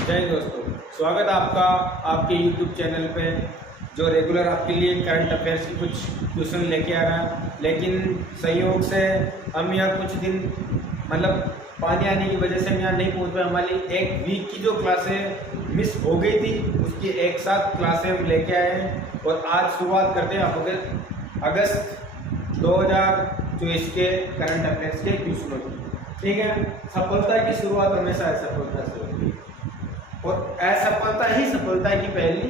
जय दोस्तों, स्वागत है आपका आपके YouTube चैनल पे जो रेगुलर आपके लिए करंट अफेयर्स की कुछ क्वेश्चन लेके आ रहा है। लेकिन संयोग से हम यहाँ कुछ दिन मतलब पानी आने की वजह से हम यहाँ नहीं पहुँच पाए। हमारी एक वीक की जो क्लासें मिस हो गई थी उसकी एक साथ क्लासें हम लेके आए हैं और आज शुरुआत करते हैं अगस्त 2024 के करंट अफेयर्स के क्वेश्चनों की। ठीक है, सफलता की शुरुआत हमेशा असफलता से होती है और असफलता ही सफलता की पहली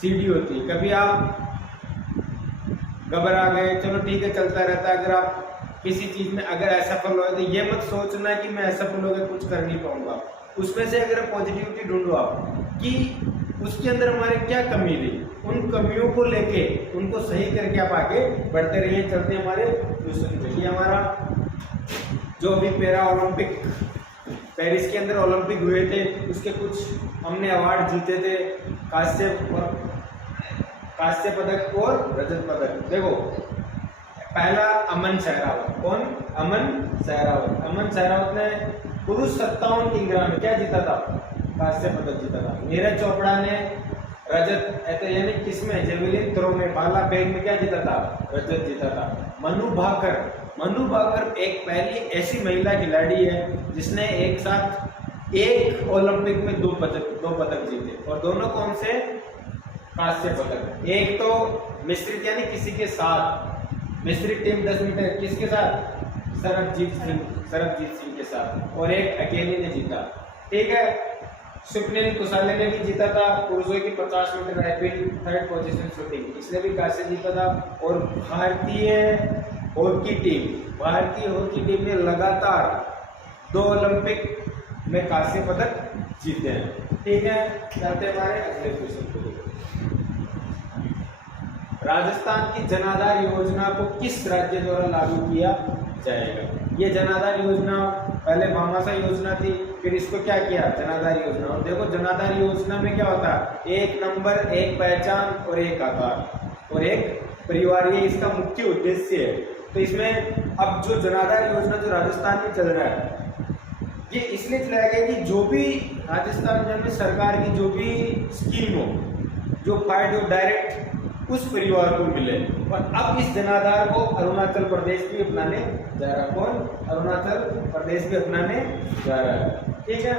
सीढ़ी होती है। कभी आप घबरा गए, चलो ठीक है चलता रहता है। अगर आप किसी चीज में अगर असफल हो तो ये मत सोचना कि मैं असफल हो गया कुछ कर नहीं पाऊंगा। उसमें से अगर पॉजिटिविटी ढूंढो आप कि उसके अंदर हमारे क्या कमी रही, उन कमियों को लेके उनको सही करके आप आगे बढ़ते रहिए। चलते हमारे क्वेश्चन पे। ये हमारा जो अभी पैरा ओलंपिक पेरिस के अंदर ओलंपिक हुए थे उसके कुछ हमने अवार्ड जीते थे, कांस्य पदक और रजत पदक। देखो पहला अमन सहरावत। कौन? अमन सहरावत। अमन सहरावत ने पुरुष 57 किलोग्राम में क्या जीता था? कांस्य पदक जीता था। नीरज चोपड़ा ने रजत यानी किसमें? जेवलिन थ्रो में भाला फेंक में क्या जीता था? रजत जीता था। मनु भाकर एक पहली ऐसी महिला खिलाड़ी है जिसने एक साथ एक ओलंपिक में दो पदक जीते और दोनों कौन से? कांस्य पदक। एक तो मिश्रित यानी किसी के साथ, मिश्रित टीम 10 मीटर किसके साथ? सरबजीत सिंह के साथ, और एक अकेले ने जीता। ठीक है, स्वप्निल कुसाले ने भी जीता था पुरुषों की 50 metre rapid 3rd position shooting, इसने भी कांस्य जीता था। और भारतीय हॉकी टीम ने लगातार 2 ओलंपिक में कांस्य पदक जीते हैं। ठीक है, चलते हमारे अगले क्वेश्चन को। राजस्थान की जनाधार योजना को किस राज्य द्वारा लागू किया जाएगा? ये जनाधार योजना पहले भामाशाह योजना थी, फिर इसको क्या किया? जनाधार योजना। और देखो जनाधार योजना में क्या होता है? एक नंबर, एक पहचान और एक आधार और एक परिवार, ये इसका मुख्य उद्देश्य है। तो इसमें अब जो जनाधार योजना जो राजस्थान में चल रहा है ये इसलिए चलाया गया कि जो भी राजस्थान में सरकार की जो भी स्कीम हो, जो फायदे डायरेक्ट उस परिवार को मिले। और अब इस जनाधार को अरुणाचल प्रदेश भी अपनाने जा रहा है। कौन? अरुणाचल प्रदेश भी अपनाने जा रहा है। ठीक है,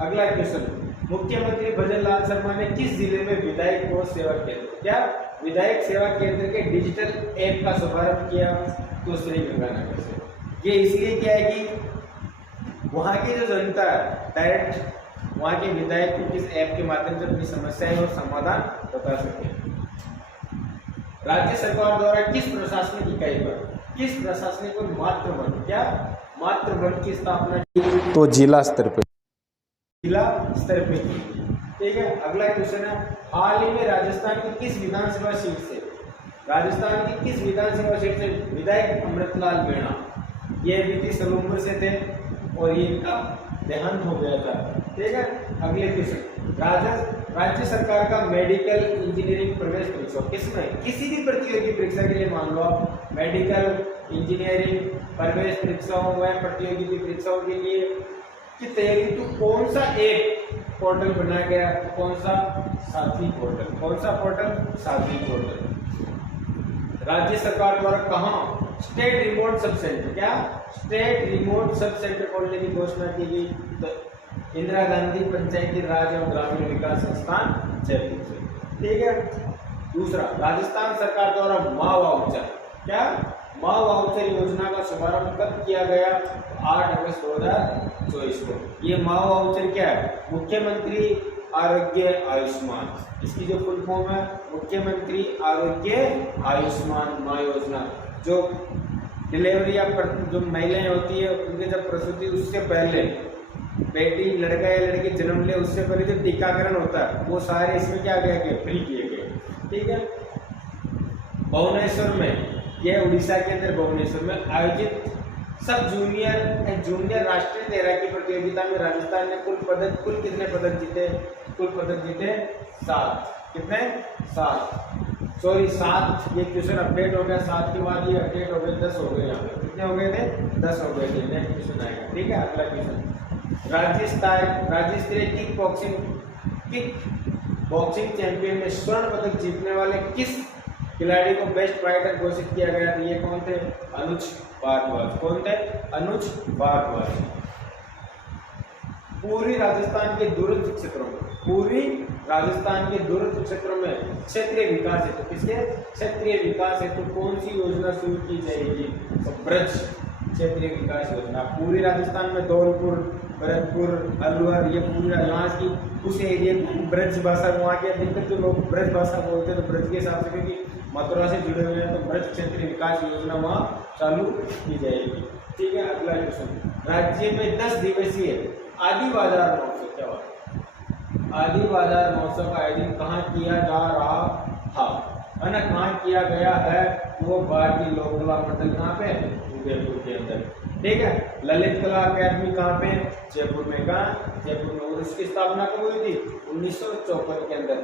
अगला क्वेश्चन। मुख्यमंत्री भजन लाल शर्मा ने किस जिले में विधायक को सेवा केंद्र, क्या विधायक सेवा केंद्र के डिजिटल ऐप का शुभारंभ किया? तो श्रीगंगानगर से। ये इसलिए किया है कि वहाँ की जो जनता है डायरेक्ट वहाँ के विधायक को किस ऐप के माध्यम से अपनी समस्याएं और समाधान बता सके। राज्य सरकार द्वारा किस प्रशासनिक इकाई पर, किस प्रशासनिक और मातृवन, क्या मातृवन की स्थापना की? तो जिला स्तर पे की। ठीक है, अगला क्वेश्चन है। हाल ही में राजस्थान की किस विधानसभा सीट से विधायक अमृतलाल मीणा, ये बीती सलूम्बर से थे और ये इनका देहांत हो गया था। ठीक है, अगले क्वेश्चन। राज्य सरकार का मेडिकल इंजीनियरिंग प्रवेश परीक्षा किसमें? किसी भी प्रतियोगी परीक्षा के लिए मान लो आप मेडिकल इंजीनियरिंग प्रवेश परीक्षाओं व प्रतियोगी परीक्षाओं के लिए की तैयारी तो कौन सा एक पोर्टल बनाया गया? कौन सा? साथी पोर्टल। कौन सा पोर्टल? साथी पोर्टल। राज्य सरकार द्वारा कहाँ स्टेट रिमोट सब सेंटर, क्या स्टेट रिमोट सब सेंटर खोलने की घोषणा की गई? तो इंदिरा गांधी पंचायती राज एवं ग्रामीण विकास संस्थान जयपुर से। ठीक है, दूसरा। राजस्थान सरकार द्वारा माँ वाउचर, क्या माँ वाउचर योजना का शुभारंभ कब किया गया? 8 अगस्त 2024 को। ये माँ वाउचर क्या है? मुख्यमंत्री आरोग्य आयुष्मान, इसकी जो फुल फॉर्म है मुख्यमंत्री आरोग्य आयुष्मान माँ योजना। जो डिलीवरी या जो महिलाएं होती है उनके जब प्रसूति उससे पहले बेटी लड़का या लड़की जन्म ले उससे पहले जो टीकाकरण होता है वो सारे इसमें क्या गया कि फ्री किए गए। ठीक है, भुवनेश्वर में, यह उड़ीसा के अंदर भुवनेश्वर में आयोजित सब जूनियर राष्ट्रीय तैराकी प्रतियोगिता में राजस्थान ने कुल कितने पदक जीते? कुल पदक जीते 7। कितने? 7। सॉरी 7। ये क्वेश्चन अपडेट हो गया, 7 के बाद ये अपडेट हो गए 10 हो गए। यहाँ पे कितने हो गए थे? 10 हो गए थे। नेक्स्ट क्वेश्चन आएगा। ठीक है, अगला क्वेश्चन। राज्य स्तरीय किक बॉक्सिंग चैंपियन में स्वर्ण पदक जीतने वाले किस खिलाड़ी को बेस्ट फाइटर घोषित किया गया था? ये कौन थे? अनुज भारद्वाज। कौन थे? अनुज भारद्वाज। पूरी राजस्थान के दूरस्थ क्षेत्रों में क्षेत्रीय विकास हेतु किसके? क्षेत्रीय विकास हेतु कौन सी योजना शुरू की जाएगी? तो ब्रज क्षेत्रीय विकास योजना। पूरी राजस्थान में धौलपुर, भरतपुर, अलवर, ये पूरी यहाँ की उस एरिया ब्रज भाषा, वहाँ के अधिकतर जो लोग ब्रज भाषा बोलते हैं तो ब्रज के हिसाब से, क्योंकि मथुरा से जुड़े हुए हैं, तो ब्रज क्षेत्रीय विकास योजना वहाँ चालू की जाएगी। ठीक है, अगला क्वेश्चन। राज्य में 10 दिवसीय आदि बाजार महोत्सव, क्या हुआ? आदि बाजार महोत्सव का आयोजन कहाँ किया जा रहा था? है ना, कहाँ किया गया है? वो भारतीय लोक कला मंडल कहाँ पे? उदयपुर के अंदर। ठीक है, ललित कला अकादमी कहाँ पे? जयपुर में। कहाँ? जयपुर में। और इसकी स्थापना कब हुई थी? 1954 के अंदर।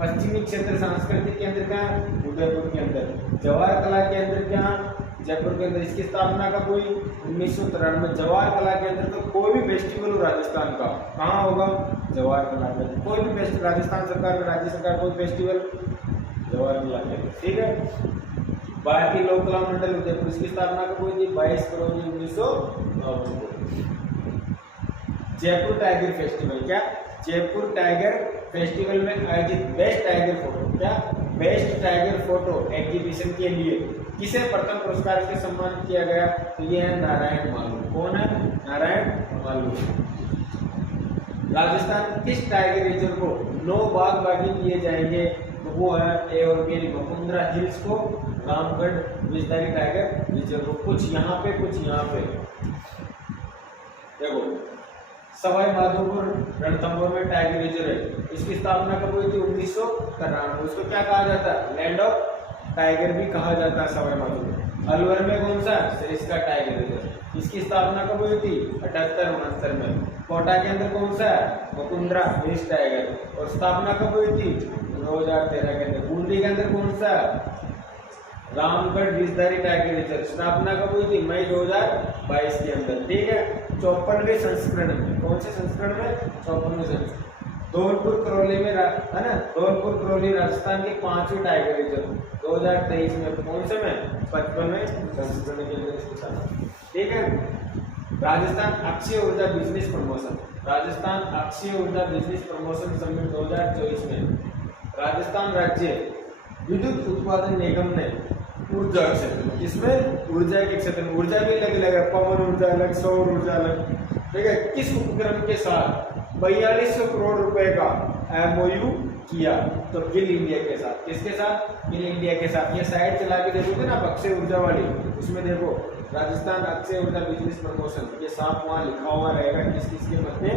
पश्चिमी क्षेत्र सांस्कृतिक केंद्र कहाँ? उदयपुर के अंदर। जवाहर कला केंद्र कहाँ? जयपुर के अंदर। इसकी स्थापना कब हुई? 1993। जवाहर कला केंद्र तो कोई भी फेस्टिवल हो राजस्थान का कहाँ होगा? जवाहर कला केंद्र। कोई भी फेस्टिवल राजस्थान सरकार में, राज्य सरकार कोई फेस्टिवल, जवाहर कला केंद्र। ठीक है, भारतीय लोक कला मंडल उदयपुर, इसकी स्थापना कब हुई थी? 22 फरवरी 1959 को। जयपुर टाइगर फेस्टिवल, क्या? जयपुर टाइगर फेस्टिवल में आयोजित बेस्ट टाइगर फोटो, क्या? बेस्ट टाइगर फोटो एग्जीबिशन के लिए किसे प्रथम पुरस्कार से सम्मानित किया गया? तो ये है नारायण मालू। कौन है? नारायण मालू। राजस्थान किस टाइगर रिजर्व को 9 बाग बागी किए जाएंगे? तो वो है ए और बी, मुकुंदरा हिल्स को, रामगढ़ विस्तारी टाइगर रिजर्व। कुछ यहाँ पे, कुछ यहाँ पे। देखो, सवाई माधोपुर रणथंभौर में टाइगर रिजर्व है। इसकी स्थापना कब हुई थी? 1993। उसको क्या कहा जाता है? लैंड ऑफ टाइगर भी कहा जाता है सवाई माधोपुर। अलवर में कौन सा? Sariska tiger reserve. इसकी स्थापना कब हुई थी? 78-69 में। कोटा के अंदर कौन सा है? Mukundra hills tiger. और स्थापना कब हुई थी? 2013 के अंदर। बूंदी के अंदर कौन सा? Ramgarh Vishdhari tiger reserve. स्थापना कब हुई थी? मई 2022 के अंदर। ठीक है, 54वें संस्करण में। कौन से संस्करण में? 54वें संस्करण। धौलपुर करौली में, है ना, धौलपुर करौली राजस्थान के 5वें टाइगर रिजर्व 2023 में। कौन से में? 55वें संस्करण के अंदर। ठीक है, राजस्थान अक्षय ऊर्जा बिजनेस प्रमोशन, राजस्थान अक्षय ऊर्जा बिजनेस प्रमोशन समिट 2024 में राजस्थान राज्य विद्युत उत्पादन निगम ने ऊर्जा क्षेत्र, किसमें? ऊर्जा के क्षेत्र में। ऊर्जा भी अलग अलग है, पवन ऊर्जा अलग, सौर ऊर्जा अलग। ठीक है, किस उपक्रम के साथ 4200 करोड़ रुपए का MOU किया? तो गिल इंडिया के साथ। किसके साथ? गिल इंडिया के साथ। ये साइड चला के देखोगे ना अक्षय ऊर्जा वाली, उसमें देखो राजस्थान अक्षय ऊर्जा बिजनेस प्रमोशन, ये साफ वहाँ लिखा हुआ रहेगा किस किस के मध्य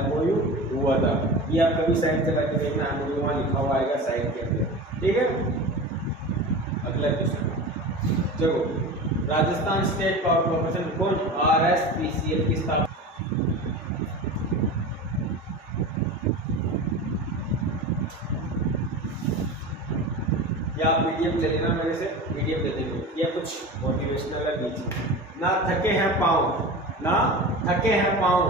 MOU हुआ था। ये आप कभी साइड चला के देखना, MOU वहाँ लिखा हुआ आएगा साइड के अंदर। ठीक है, अगला क्वेश्चन देखो, राजस्थान स्टेट पावर कॉर्पोरेशन कौन? RSPCL की स्थापना। या पीडीएफ ले लेना मेरे से, पीडीएफ दे देंगे। ये कुछ मोटिवेशनल है बीच में। ना थके हैं पाँव, ना थके हैं पाँव,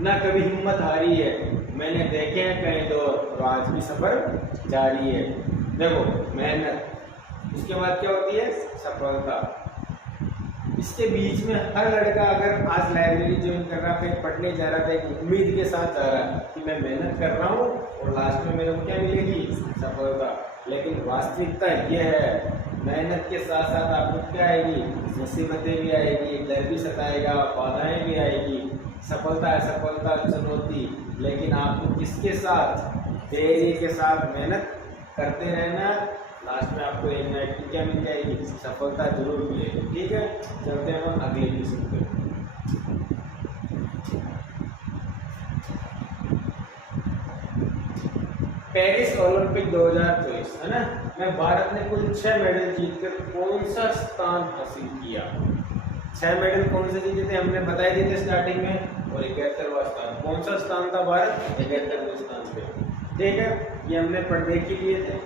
ना कभी हिम्मत हारी है, मैंने देखे हैं कई दौर, तो आज भी सफर जारी है। देखो, मेहनत, उसके बाद क्या होती है? सफलता। इसके बीच में हर लड़का अगर आज लाइब्रेरी ज्वाइन कर रहा है, पढ़ने जा रहा था, एक उम्मीद के साथ जा रहा है कि मैं मेहनत कर रहा हूँ और लास्ट में मेरे को क्या मिलेगी? सफलता। लेकिन वास्तविकता ये है, मेहनत के साथ साथ आपको क्या आएगी? मुसीबतें भी आएगी, डर भी सताएगा, बाधाएं भी आएगी। सफलता है, सफलता चुनौती, लेकिन आपको किसके साथ? धैर्य के साथ मेहनत करते रहना। लास्ट में आपको एक ना एक क्या मिल जाएगी? सफलता जरूर मिलेगी। ठीक है, चलते हैं हम अगले क्वेश्चन पे। पेरिस ओलंपिक 2024, है ना, में भारत ने कुल 6 मेडल जीतकर कौन सा स्थान हासिल किया? 6 मेडल कौन से जीते थे? हमने बताई दिए थे स्टार्टिंग में। और 71वां स्थान। कौन सा स्थान था भारत? 71वें स्थान पे। ठीक है, ये हमने पढ़ देख ही लिए थे।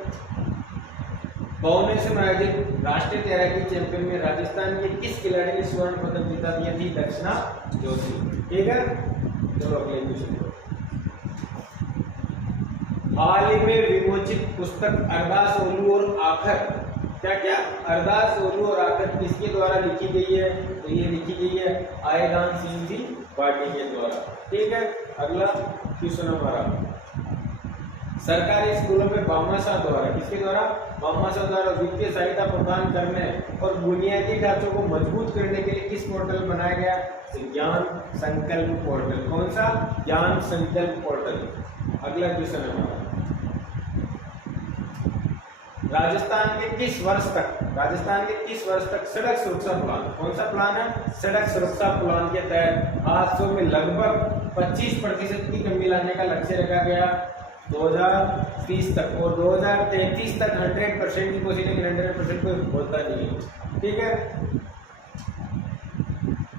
भुवनेश्वर में आयोजित राष्ट्रीय तैराकी चैंपियन में राजस्थान के किस खिलाड़ी ने स्वर्ण पदक जीता? ये थी दक्षिणा जोशी। ठीक है, चलो अगले क्वेश्चन। हाल ही में विमोचित पुस्तक अरदास ओलू और आखर, क्या क्या अरदास ओलू और आखर किसके द्वारा लिखी गई है? तो ये लिखी गई है आयदान सिंह जी पाटिल के द्वारा। ठीक है, अगला क्वेश्चन हमारा, सरकारी स्कूलों में भामाशाह द्वारा, किसके द्वारा? भामाशाह द्वारा वित्तीय सहायता प्रदान करने और बुनियादी ढांचों को मजबूत करने के लिए किस पोर्टल बनाया गया? ज्ञान संकल्प पोर्टल। कौन सा? ज्ञान संकल्प पोर्टल। अगला क्वेश्चन है हमारा, राजस्थान के किस वर्ष तक सड़क सुरक्षा प्लान, कौन सा प्लान है? सड़क सुरक्षा प्लान के तहत हादसों में लगभग 25% की कमी लाने का लक्ष्य रखा गया 2030 तक, और 2033 तक 100% की कोशिश, लेकिन 100% कोई होता नहीं है। ठीक है,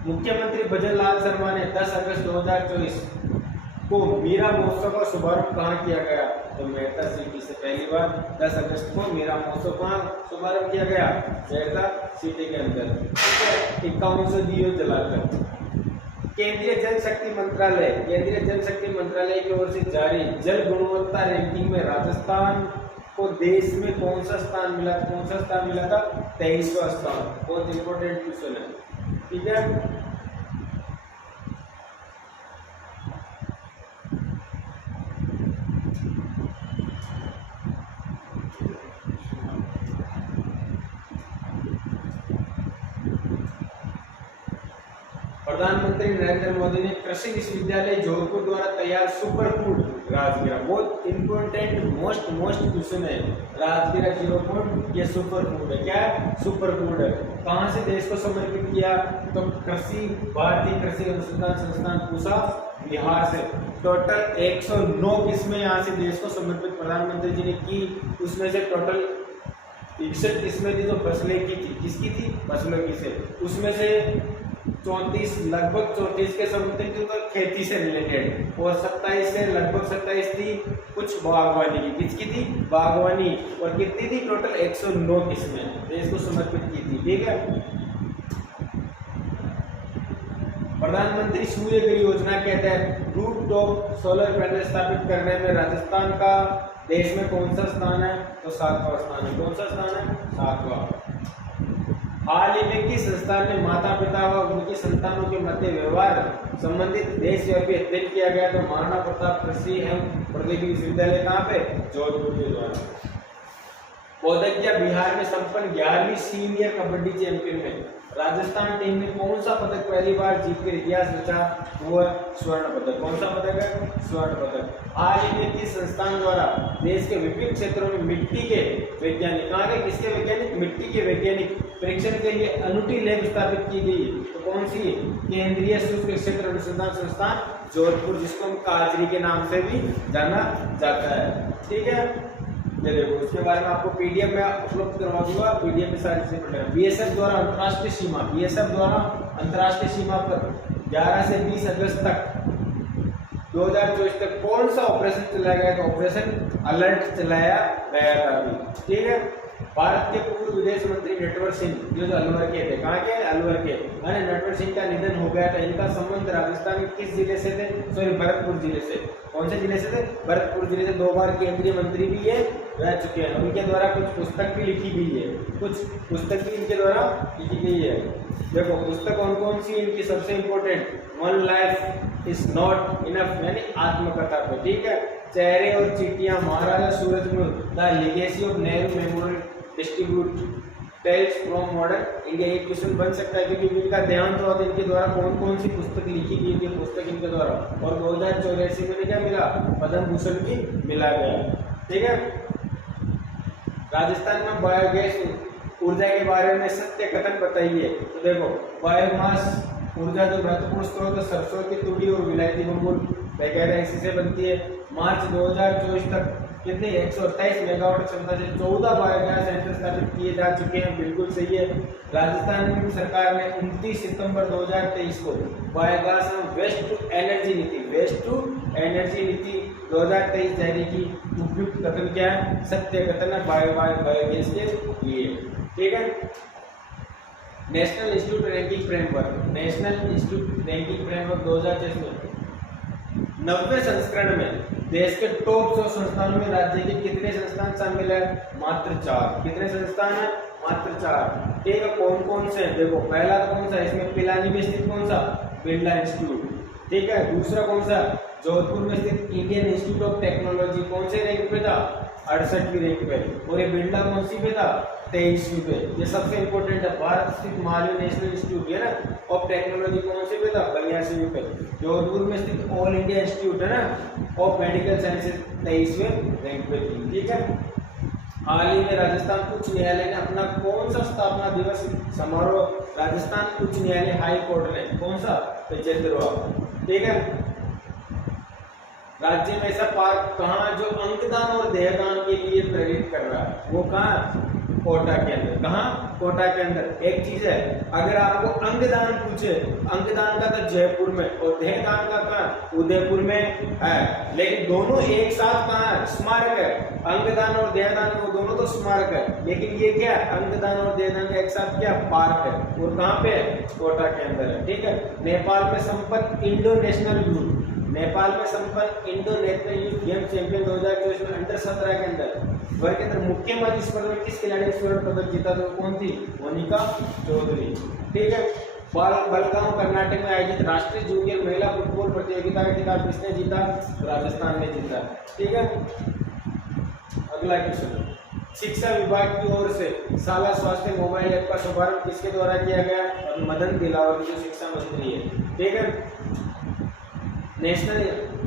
मुख्यमंत्री भजन लाल शर्मा ने 10 अगस्त 2024 को मीरा महोत्सव का शुभारंभ कहाँ किया गया? तो मेहता सिटी से पहली बार 10 अगस्त को मीरा महोत्सव कहाँ शुभारंभ किया गया? मेहता सिटी के अंदर। 51 दियो जलाकर। केंद्रीय जल शक्ति मंत्रालय की ओर से जारी जल गुणवत्ता रैंकिंग में राजस्थान को देश में कौन सा स्थान मिला? था 23वां स्थान। बहुत इंपॉर्टेंट क्वेश्चन है। ठीक है, प्रधानमंत्री नरेंद्र मोदी ने कृषि विश्वविद्यालय जोधपुर द्वारा तैयार सुपर फूड राजगिरा, बहुत इंपॉर्टेंट मोस्ट क्वेश्चन है, राजगिरा 0 फूड, ये सुपर फूड है। क्या है? सुपर फूड है। कहां से देश को समर्पित किया? तो भारतीय कृषि अनुसंधान संस्थान पूसा बिहार से। टोटल 109 किस्में यहाँ से देश को समर्पित प्रधानमंत्री जी ने की, उसमें से टोटल 61 किस्में थी जो फसलें की थी। किसकी थी? फसलों की से। उसमें से 34 लगभग 34 के समथिंग थी तो खेती से रिलेटेड, और 27 से लगभग 27 थी कुछ बागवानी की। किसकी थी? बागवानी। और कितनी थी? टोटल 109 किस्में देश को समर्पित की थी। ठीक है, प्रधानमंत्री सूर्य घर योजना के तहत रूफ टॉप सोलर पैनल स्थापित करने में राजस्थान का देश में कौन सा स्थान है? तो 7वां स्थान है। कौन सा स्थान है? 7वां। हाल ही में किस संस्थान ने माता पिता व उनकी संतानों के मध्य व्यवहार संबंधित देशव्यापी अध्ययन किया गया? तो महाराणा प्रताप कृषि एवं प्रौद्योगिकी विश्वविद्यालय कहाँ पे? जोधपुर के द्वारा। बोधगया बिहार में संपन्न 11वीं सीनियर कबड्डी चैंपियन में राजस्थान टीम ने कौन सा पदक पहली बार जीतकर इतिहास रचा? वो स्वर्ण पदक। कौन सा पदक है? स्वर्ण पदक। हाल ही में किस संस्थान द्वारा देश के विभिन्न क्षेत्रों में मिट्टी के वैज्ञानिक, कहाँ के किसके वैज्ञानिक? मिट्टी के वैज्ञानिक परीक्षण के लिए अनूठी लैब स्थापित की गई? तो कौन सी? केंद्रीय शुष्क क्षेत्र अनुसंधान संस्थान जोधपुर, जिसको हम काजरी के नाम से भी जाना जाता है। ठीक है, ये देखो, उसके बारे में आपको पीडीएफ में उपलब्ध करवा दूंगा, पीडीएफ में सारी चीजें पढ़ेगा। बीएसएफ द्वारा अंतर्राष्ट्रीय सीमा पर 11 से 20 अगस्त तक 2024 तक कौन सा ऑपरेशन चलाया गया? तो ऑपरेशन अलर्ट चलाया गया था अभी। ठीक है, भारत के पूर्व विदेश मंत्री नटवर सिंह जो अलवर के थे, कहाँ के? अलवर के। नटवर सिंह का निधन हो गया था। इनका संबंध राजस्थान के किस जिले से थे? भरतपुर जिले से। कौन से जिले से थे? भरतपुर जिले से। 2 बार केंद्रीय मंत्री भी ये रह चुके हैं। उनके द्वारा कुछ पुस्तक भी लिखी गई है, कुछ पुस्तक भी इनके द्वारा लिखी गई है। देखो पुस्तक कौन कौन सी इनकी? सबसे important one life is not enough, यानी आत्मकथा पे। ठीक है, चेहरे और चीटियां, Maharaja Surajmal, the legacy of Nehru memorial tribute, tales from modern India. एक क्वेश्चन बन सकता है क्योंकि इनका देहांत हुआ तो इनके द्वारा कौन कौन सी पुस्तक लिखी गई थी? पुस्तक इनके द्वारा। और 2084 में क्या मिला? पद्म भूषण भी मिला गया। ठीक है, राजस्थान में बायोगैस ऊर्जा के बारे में सत्य कथन बताइए। तो देखो, बायोमास ऊर्जा जो महत्वपूर्ण स्रोत है सरसों की तूड़ी और विलायती बबूल, वगैरह इसी से बनती है। मार्च 2024 तक कितनी 128 मेगावाट क्षमता से 14 बायोगैस संयंत्र स्थापित किए जा चुके हैं, बिल्कुल सही है। राजस्थान सरकार ने 29 सितंबर 2023 को बायोगैस वेस्ट टू एनर्जी नीति 2023 जारी की। उपयुक्त कथन क्या है? सत्य कथन है बायोगैस के लिए, ठीक है। नेशनल इंस्टीट्यूट रैंकिंग फ्रेमवर्क 2023 में 90 संस्करण में देश के टॉप 100 संस्थानों में राज्य के कितने संस्थान शामिल है? मात्र 4। कितने संस्थान है? मात्र 4, ठीक है। कौन कौन से? देखो, पहला तो कौन सा इसमें पिलानी में स्थित कौन सा? बिरला इंस्टीट्यूट, ठीक है। दूसरा कौन सा? जोधपुर में स्थित इंडियन इंस्टीट्यूट ऑफ टेक्नोलॉजी, कौन से रैंक पे था? 68वीं रैंक पे। और ये बिरला कौन सी पे था? 23वीं पे। ये सबसे इंपॉर्टेंट है। भारत स्थित महालय नेशनल इंस्टीट्यूट है ना ऑफ टेक्नोलॉजी, कौन से पे था? 82वीं पे। जोधपुर में स्थित ऑल इंडिया इंस्टीट्यूट है ना ऑफ मेडिकल साइंसेज 23वें रैंक पे थी, ठीक है। हाल ही में राजस्थान उच्च न्यायालय ने अपना कौन सा स्थापना दिवस समारोह राजस्थान उच्च न्यायालय हाई कोर्ट ने कौन सा? 75वां, ठीक है। राज्य में ऐसा पार्क कहाँ जो अंगदान और देहदान के लिए प्रेरित कर रहा है? वो कहाँ? कोटा के अंदर। कहाँ? कोटा के अंदर। एक चीज है, अगर आपको अंगदान पूछे, अंगदान का तो जयपुर में और देहदान का कहाँ? उदयपुर में है, लेकिन दोनों एक साथ कहाँ है? स्मारक है। अंगदान और देहदान वो दोनों तो स्मारक है, लेकिन ये क्या? अंगदान और देहदान का एक साथ क्या? पार्क है। और कहाँ पे है? कोटा के अंदर है, ठीक है। नेपाल में संपन्न इंडोनेशनल यूथ गेम चैंपियन 2024 में अंडर 17 के अंदर वर्ग के अंदर मुक्केबाजी स्पर्धा में किस खिलाड़ी ने स्वर्ण पदक जीता? तो कौन थी? मोनिका चौधरी, ठीक है। बलगांव कर्नाटक में आयोजित राष्ट्रीय जूनियर महिला फुटबॉल प्रतियोगिता का खिताब किसने जीता? राजस्थान ने जीता, ठीक है। अगला क्वेश्चन, शिक्षा विभाग की ओर से शाला स्वास्थ्य मोबाइल ऐप का शुभारंभ किसके द्वारा किया गया? मदन दिलावर जो शिक्षा मंत्री है, ठीक है। नेशनल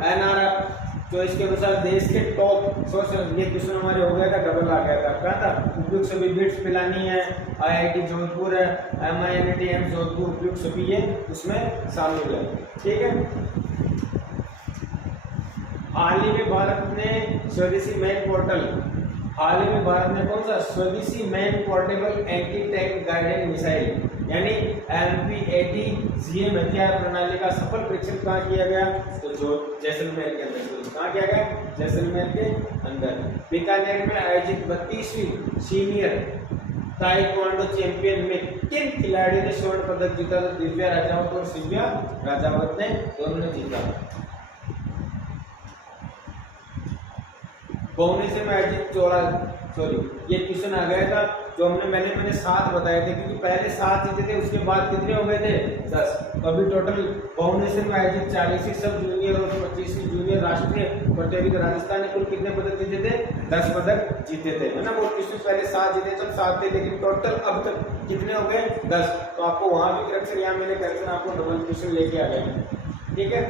एनआरएफ जो इसके अनुसार देश के टॉप 100 ये क्वेश्चन हमारे हो गया था, डबल आ गया था। कहा था उपयुक्त सभी बिट्स पिलानी है, आईआईटी जोधपुर है, MINTM जोधपुर, उपयुक्त सभी ये उसमें शामिल है, ठीक है। हाल ही में भारत ने स्वदेशी कौन सा? स्वदेशी man portable anti tank guided missile यानी MPATGM हथियार प्रणाली का सफल परीक्षण कहाँ किया गया? तो जो जैसलमेर के अंदर। कहाँ किया गया? जैसलमेर के अंदर। बीकानेर में आयोजित 32वीं सीनियर ताइक्वांडो चैंपियन में किन खिलाड़ी ने स्वर्ण पदक जीता? तो दिव्या राजावत और शिव्या राजावत ने दोनों ने जीता। भुवनेश्वर में आयोजित ये क्वेश्चन आ गया था जो मैंने 7 बताए थे, क्योंकि पहले 7 जीते थे, उसके बाद कितने हो गए थे? 10। तो अभी टोटल भुवनेश्वर में आयोजित 40वीं सब जूनियर और 25वीं जूनियर राष्ट्रीय प्रतियोगिता राजस्थान ने कुल कितने पदक जीते थे? 10 पदक जीते थे, है ना। वो क्वेश्चन पहले 7 जीते तब 7 थे, लेकिन टोटल अब तक कितने हो गए? 10। तो आपको वहां भी करेक्शन, यहाँ मैंने करेक्शन आपको डबल क्वेश्चन लेके आ गए, ठीक है।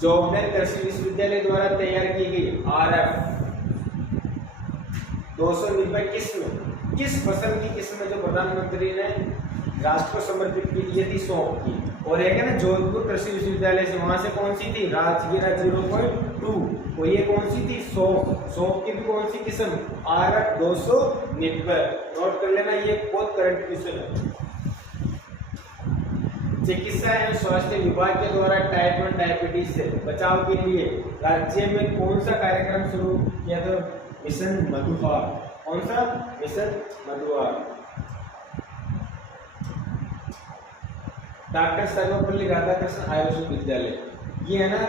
जोबनेर कृषि विश्वविद्यालय द्वारा तैयार की गई RF 290 किस्म किस फसल की किस्म जो प्रधानमंत्री ने राष्ट्र को समर्पित की? ये थी सौंफ की। और एक है ना जोधपुर कृषि विश्वविद्यालय से, वहां से कौन सी थी? राजगीरा 0.2। और ये कौन सी थी? सौंफ की भी कौन सी किस्म? RF 290। नोट कर लेना, ये बहुत करंट क्वेश्चन है। चिकित्सा एवं स्वास्थ्य विभाग के द्वारा टाइप 1 डायबिटीज से बचाव के लिए राज्य में कौन सा कार्यक्रम शुरू किया? तो मिशन मधुहार। कौन सा? मिशन मधुहार। डॉक्टर सर्वपल्ली राधाकृष्ण आयुर्वेद विद्यालय, ये है ना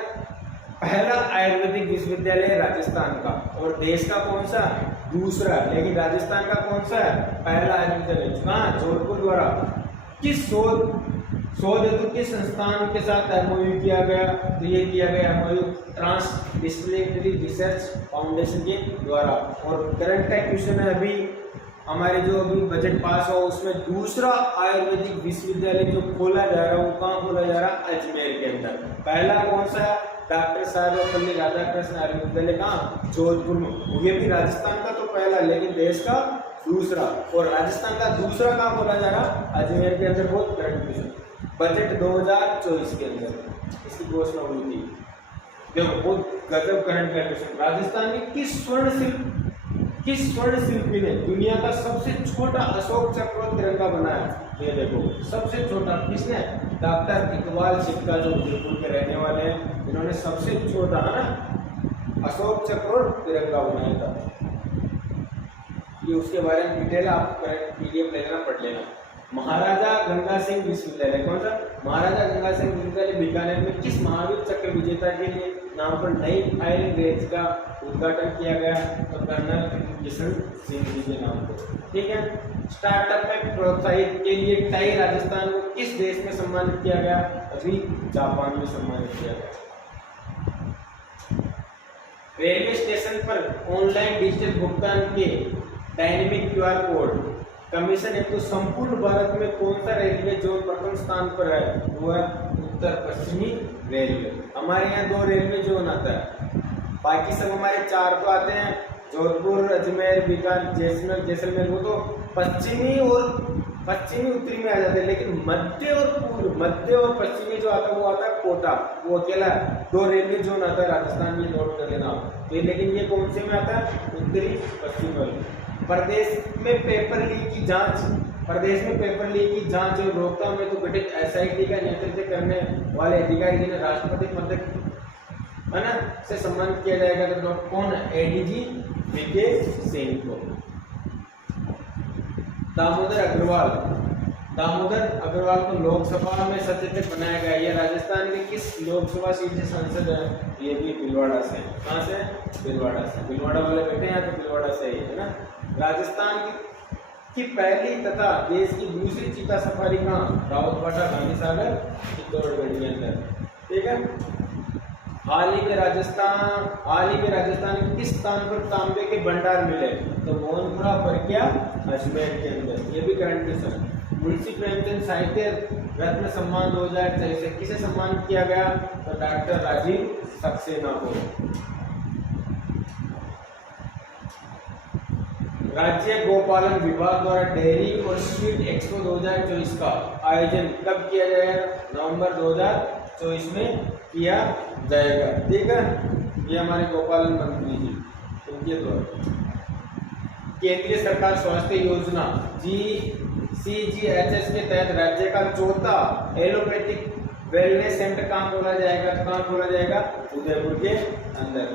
पहला आयुर्वेदिक विश्वविद्यालय राजस्थान का, और देश का कौन सा? दूसरा। लेकिन राजस्थान का कौन सा है? पहला आयुर्वेदिक। कहाँ? जोधपुर द्वारा किस शोध हेतु किस संस्थान के साथ MOU किया गया? तो ये किया गया MOU trans disciplinary research foundation के द्वारा। और करंट का क्वेश्चन है अभी हमारे जो अभी बजट पास हो उसमें दूसरा आयुर्वेदिक विश्वविद्यालय जो खोला जा रहा है वो कहाँ खोला जा रहा है? अजमेर के अंदर। पहला कौन सा? डॉक्टर सर्वपल्ली राधाकृष्ण आयुर्वेद विद्यालय कहाँ? जोधपुर में। ये भी राजस्थान का तो पहला, लेकिन देश का दूसरा। और राजस्थान का दूसरा कहाँ खोला जा रहा? अजमेर के अंदर। बहुत करंट क्वेश्चन बजट 2024 के अंदर। इसकी घोषणा हुई थी। देखो बहुत गजब करंट का क्वेश्चन, राजस्थान में किस स्वर्ण शिल्पी ने दुनिया का सबसे छोटा अशोक चक्र तिरंगा बनाया? ये देखो सबसे छोटा किसने? डॉक्टर इकबाल सिक्का, जो जयपुर के रहने वाले हैं, इन्होंने सबसे छोटा है ना अशोक चक्र तिरंगा बनाया था। ये उसके बारे में डिटेल आप PDF ले लेना, पढ़ लेना। महाराजा गंगा सिंह विश्वविद्यालय, कौन सा? महाराजा गंगा सिंह विश्वविद्यालय बीकानेर में किस महावीर चक्र विजेता के लिए नाम पर नई फायरिंग रेंज का उद्घाटन किया गया? तो कर्नल किशन सिंह जी के नाम पर। ठीक है। स्टार्टअप में प्रोत्साहित के लिए टाई राजस्थान को किस देश में सम्मानित किया गया? अभी जापान में सम्मानित किया गया। रेलवे स्टेशन पर ऑनलाइन डिजिटल भुगतान के डायनेमिक QR कोड कमीशन हेतु संपूर्ण भारत में कौन सा रेलवे जोन प्रथम स्थान पर है? वो है उत्तर पश्चिमी रेलवे। हमारे यहाँ 2 रेलवे जोन आता है, बाकी सब हमारे 4 तो आते हैं, जोधपुर, अजमेर, बीकानेर, जैसलमेर, वो तो पश्चिमी उत्तरी में आ जाते हैं। लेकिन मध्य और पश्चिमी जो आता है वो आता है कोटा, वो अकेला 2 रेलवे जोन आता है राजस्थान में, नोट कर लेना। तो लेकिन ये कौन से में आता है? उत्तरी पश्चिम वाले। प्रदेश में पेपर लीक की जांच और रोकथाम में तो गठित SIT का नेतृत्व करने वाले अधिकारी जिन्हें राष्ट्रपति पदक है ना से सम्मानित किया जाएगा, तो कौन है? ADG VK सिंह को। दामोदर अग्रवाल को लोकसभा में सचेतक बनाया गया। यह राजस्थान के किस लोकसभा सीट से सांसद है? ये भी भीलवाड़ा से। कहाँ से? भीलवाड़ा से। भीलवाड़ा वाले बैठे हैं तो भीलवाड़ा से ही है ना। राजस्थान की पहली तथा देश की दूसरी चीता सफारी कहाँ? रावतबाड़ा, गांधीसागर, चित्तौड़गढ़ के अंदर। ठीक है। हाल ही में राजस्थान के किस स्थान पर तांबे के भंडार मिले? तो मोहनपुरा, परकिया, अजमेर के अंदर। ये भी करंट क्वेश्चन। मुंशी प्रेमचंद साहित्य रत्न सम्मान 2023 से किसे सम्मानित किया गया? तो डॉक्टर राजीव सक्सेना को। राज्य गोपालन विभाग द्वारा डेयरी और स्वीट एक्सपो 2024 का आयोजन कब किया जाएगा? नवंबर 2024 में किया जाएगा। ठीक है। ये हमारे गोपालन मंत्री जी, उनके द्वारा। केंद्रीय सरकार स्वास्थ्य योजना GCGHS के तहत राज्य का 4था एलोपैथिक वेलनेस सेंटर कहाँ खोला जाएगा? कहाँ खोला जाएगा? उदयपुर के अंदर।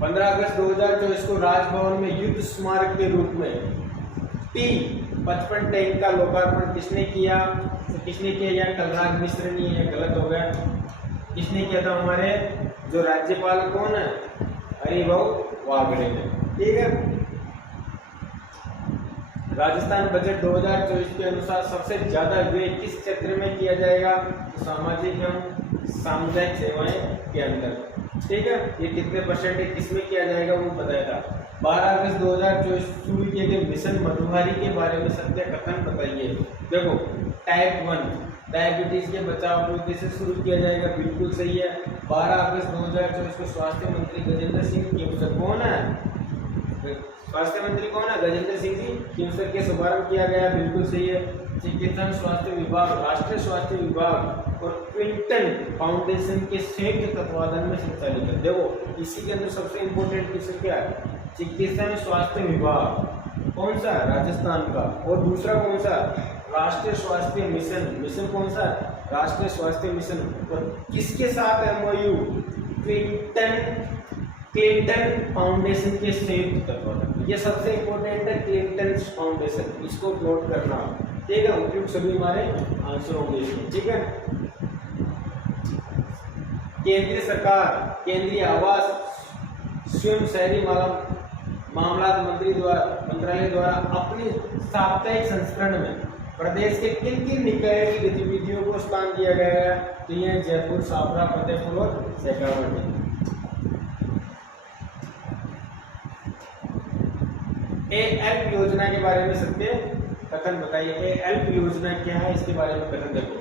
15 अगस्त 2024 को राजभवन में युद्ध स्मारक के रूप में T-55 टैंक का लोकार्पण किसने किया? तो किसने किया? या कलराज मिश्र ने, ये गलत हो गया। किसने किया था? हमारे जो राज्यपाल कौन है? हरिभाऊ वागड़े ने। ठीक है। राजस्थान बजट 2024 के अनुसार सबसे ज्यादा व्यय किस क्षेत्र में किया जाएगा? तो सामाजिक एवं सामुदायिक सेवाएं के अंदर। ठीक है। ये कितने परसेंट है, किसमें किया जाएगा वो बताया था। 12 अगस्त 2024 शुरू किए गए मिशन मधुहारी के बारे में सत्य कथन बताइए। देखो टाइप 1 डायबिटीज के बचाव के उद्देश्य से शुरू किया जाएगा, बिल्कुल सही है। 12 अगस्त 2024 को स्वास्थ्य मंत्री गजेंद्र सिंह केवसर कौन है? स्वास्थ्य मंत्री कौन है? गजेंद्र सिंह जी केवसर के शुभारंभ किया गया, बिल्कुल सही है। चिकित्सा स्वास्थ्य विभाग, राष्ट्रीय स्वास्थ्य विभाग और क्विंटन फाउंडेशन के संयुक्त तत्वाधान में संचालित है। देखो इसी के अंदर सबसे इम्पोर्टेंट क्वेश्चन क्या है? चिकित्सा में स्वास्थ्य विभाग कौन सा? राजस्थान का। और दूसरा कौन सा? राष्ट्रीय स्वास्थ्य मिशन। मिशन कौन सा? राष्ट्रीय स्वास्थ्य मिशन। और किसके साथ MOU? क्लिंटन फाउंडेशन के संयुक्त तत्वाधान। ये सबसे इम्पोर्टेंट है, क्लिंटन फाउंडेशन, इसको नोट करना। ठीक है। उपयुक्त सभी हमारे आंसर होंगे। ठीक है। केंद्रीय सरकार केंद्रीय आवास स्वयं शहरी मामलात मंत्रालय द्वारा अपनी साप्ताहिक संस्करण में प्रदेश के किन किन निकायों की गतिविधियों को स्थान दिया गया है? तो ये जयपुर, छापरा, फतेहपुर और शेखावाटी। ALP योजना के बारे में सत्य कथन बताइए। ALP योजना क्या है, इसके बारे में कथन देखो।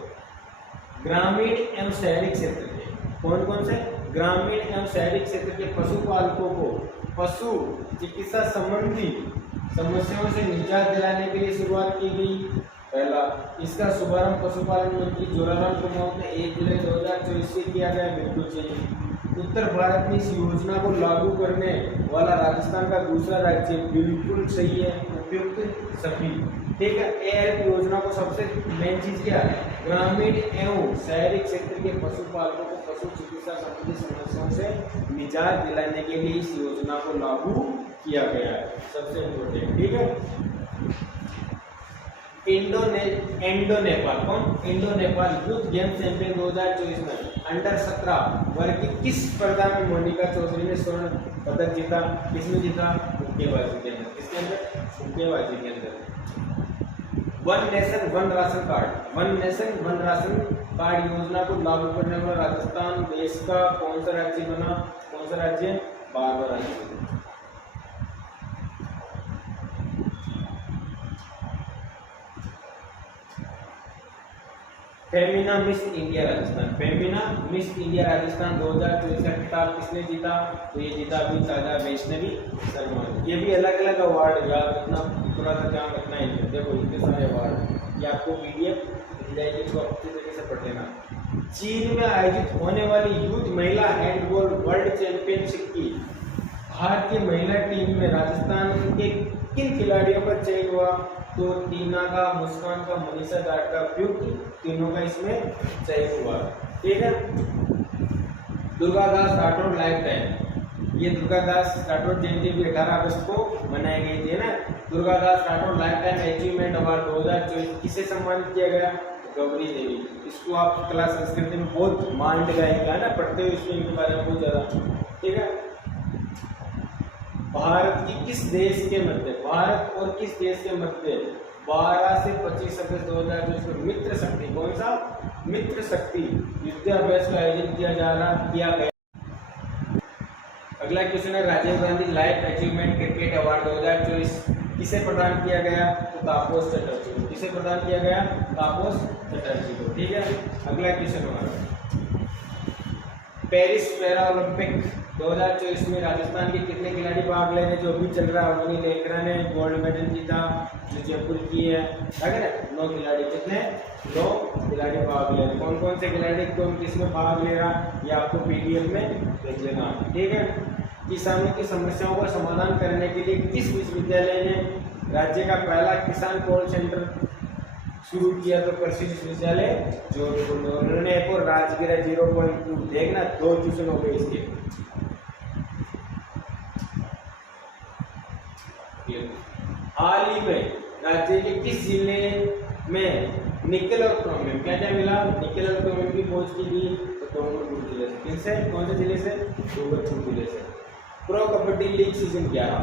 ग्रामीण एवं शहरी क्षेत्र के कौन से? ग्रामीण एवं शहरी क्षेत्र के पशुपालकों को पशु चिकित्सा संबंधी समस्याओं से निजात दिलाने के लिए शुरुआत की गई पहला। इसका शुभारंभ पशुपालन मंत्री जोरावर कुमार ने 1 जुलाई 2024 से किया गया, बिल्कुल सही। उत्तर भारत में इस योजना को लागू करने वाला राजस्थान का दूसरा राज्य, बिल्कुल सही है, उपयुक्त सभी। ठीक है, एआरएफ योजना को सबसे मेन चीज क्या है, ग्रामीण एवं शहरी क्षेत्र के पशुपालकों को पशु चिकित्सा संबंधी समस्याओं से निजात दिलाने के लिए इस योजना को लागू किया गया है, सबसे इम्पोर्टेंट। ठीक है, इंडो नेपाल कौन, Indo Nepal youth game champion 2024 में अंडर 17 वर्ग की किस स्पर्धा में मोनिका चौधरी ने स्वर्ण पदक जीता, किसमें जीता, मुक्केबाजी के अंदर। किसके अंदर, मुक्केबाजी के अंदर। One nation one ration card, one nation one ration card योजना को लागू करने वाला राजस्थान देश का कौन सा राज्य बना, कौन सा राज्य, 12वां राज्य। Femina miss India Rajasthan, Femina miss India Rajasthan 2024 का खिताब किसने जीता, तो ये जीता भी ताजा वैष्णवी शर्मा। ये भी अलग अलग अवार्ड, याद रखना, थोड़ा सा ध्यान रखना है। देखो इतने सारे अवार्ड, ये आपको पीडीएफ मिल जाएगी, इसको अच्छे तरीके से पढ़ लेना। चीन में आयोजित होने वाली यूथ महिला हैंडबॉल वर्ल्ड चैंपियनशिप की भारतीय महिला टीम में राजस्थान के किन खिलाड़ियों का चयन हुआ, तो टीना का, मुस्कान का, मनीषा जाट का, उपयुक्त तीनों का इसमें चयन हुआ। ठीक है, दुर्गादास राठौड़ लाइफ टाइम, ये दुर्गादास राठौड़ जयंती भी 18 अगस्त को मनाई गई थी ना। Durgadas Rathore life time achievement award 2024 किसे सम्मानित किया गया, गौरी देवी। इसको आप क्लास संस्कृति में बहुत माइंड लगाएगा ना, पढ़ते हुए इसमें इनके बारे में बहुत ज्यादा। ठीक है, भारत की किस देश के मध्य, भारत और किस देश के मध्य 12 से 25 अगस्त 2024 को मित्र शक्ति, कौन सा, मित्र शक्ति युद्धाभ्यास का आयोजन किया गया। अगला क्वेश्चन है, Rajiv Gandhi life achievement cricket award 2024 किसे प्रदान किया गया, तो तापस चटर्जी को। किसे प्रदान किया गया, तापस चटर्जी को। ठीक है, अगला क्वेश्चन हमारा, पेरिस पैरा ओलंपिक 2024 में राजस्थान के कितने खिलाड़ी भाग ले रहे हैं, जो अभी चल रहा है। अवनी लेकरा ने गोल्ड मेडल जीता, जो जयपुर की है, अगर 9 खिलाड़ी, कितने, 9 खिलाड़ी भाग ले रहे हैं। कौन कौन से खिलाड़ी कौन किस में भाग ले रहा, ये आपको पीडीएफ में देख लेना। ठीक है, किसानों की समस्याओं का समाधान करने के लिए किस विश्वविद्यालय ने राज्य का पहला किसान कॉल सेंटर शुरू किया, तो कृषि विश्वविद्यालय जोधपुर में। उन्होंने एक और राजगिरा 0.2, देखना 2 ट्यूशन हो गए इसके। हाल ही में राज्य के किस जिले में निकल और क्रोमियम, क्या क्या मिला, निकल और क्रोमियम की खोज की गई, तो डूंगरपुर जिले से। किनसे, कौन से जिले से, डूंगरपुर जिले से। Pro kabaddi league season 11,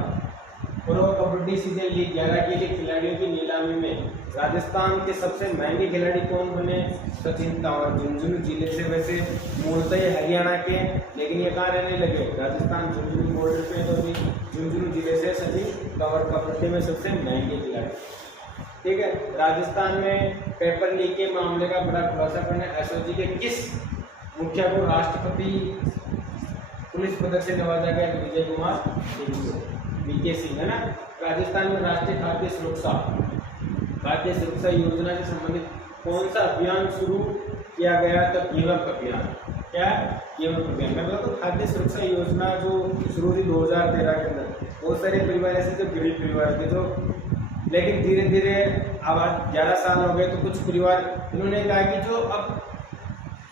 pro kabaddi season league 11 के लिए खिलाड़ियों की नीलामी में राजस्थान के सबसे महंगे खिलाड़ी कौन बने, सचिन तंवर, झुंझुनू जिले से। वैसे मूलतः ये हरियाणा के, लेकिन ये कहाँ रहने लगे, राजस्थान झुंझुनू बॉर्डर पे, तो भी झुंझुनू जिले से सचिन तंवर कबड्डी में सबसे महंगे खिलाड़ी। ठीक है, राजस्थान में पेपर लीक के मामले का बड़ा खुलासा करने एसओजी के किस मुखिया को राष्ट्रपति पुलिस पदक से नवाजा गया, विजय कुमार सिंह को, वीके सिंह, है ना। राजस्थान में राष्ट्रीय खाद्य सुरक्षा योजना से संबंधित कौन सा अभियान शुरू किया गया, तो कीवक अभियान। क्या, कीवक अभियान। मैं बोलता हूँ खाद्य सुरक्षा योजना जो शुरू हुई 2013 के अंदर, बहुत सारे परिवार ऐसे जो गरीब परिवार थे, जो लेकिन धीरे धीरे अब 11 साल हो गए, तो कुछ परिवार इन्होंने कहा कि